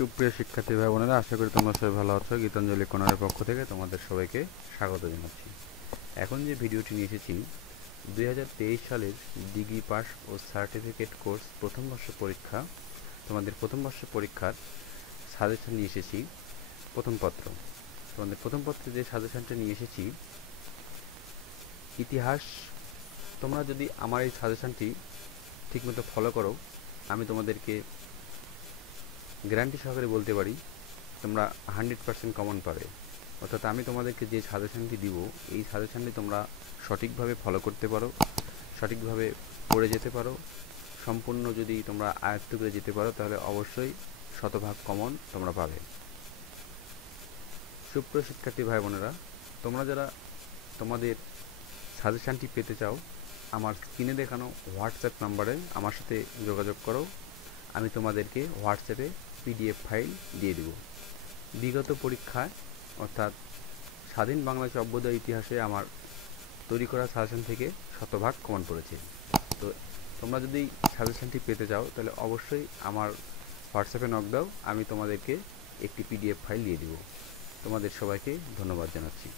সুপ্রিয় শিক্ষার্থী ভাই বোনেরা, আশা করি তোমরা সবাই ভালো আছো। গীতাঞ্জলি কর্নারের পক্ষ থেকে তোমাদের সবাইকে স্বাগত জানাচ্ছি। এখন যে ভিডিওটি নিয়ে এসেছি 2023 সালের ডিগ্রি পাস ও সার্টিফিকেট কোর্স প্রথম বর্ষ পরীক্ষা, তোমাদের প্রথম বর্ষ পরীক্ষার সাজেশন নিয়ে এসেছি। প্রথম পত্র, তোমাদের প্রথম পত্রে যে সাজেশনটা নিয়ে এসেছি ইতিহাস। তোমরা যদি আমার এই সাজেশনটি ঠিকমতো ফলো করো, আমি তোমাদেরকে গ্যারান্টি সহকারে বলতে পারি তোমরা 100% কমন পাবে। অর্থাৎ আমি তোমাদেরকে যে সাজেশনটি দিব, এই সাজেশনটি তোমরা সঠিকভাবে ফলো করতে পারো, সঠিকভাবে পড়ে যেতে পারো, সম্পূর্ণ যদি তোমরা আয়ত্ত করে যেতে পারো, তাহলে অবশ্যই শতভাগ কমন তোমরা পাবে। সুপ্রিয় শিক্ষার্থী ভাই বোনেরা, তোমরা যারা তোমাদের সাজেশনটি পেতে চাও, আমার স্ক্রিনে দেখানো হোয়াটসঅ্যাপ নাম্বারে আমার সাথে যোগাযোগ করো। আমি তোমাদেরকে হোয়াটসঅ্যাপে পিডিএফ ফাইল দিয়ে দেব। বিগত পরীক্ষায় অর্থাৎ স্বাধীন বাংলাদেশ অভ্যুদয় ইতিহাসে আমার তৈরি করা সাজেশন থেকে শতভাগ কমন পড়েছে। তো তোমরা যদি সাজেশনটি পেতে চাও, তাহলে অবশ্যই আমার হোয়াটসঅ্যাপে নক দাও, আমি তোমাদেরকে একটি পিডিএফ ফাইল দিয়ে দেব। তোমাদের সবাইকে ধন্যবাদ জানাচ্ছি।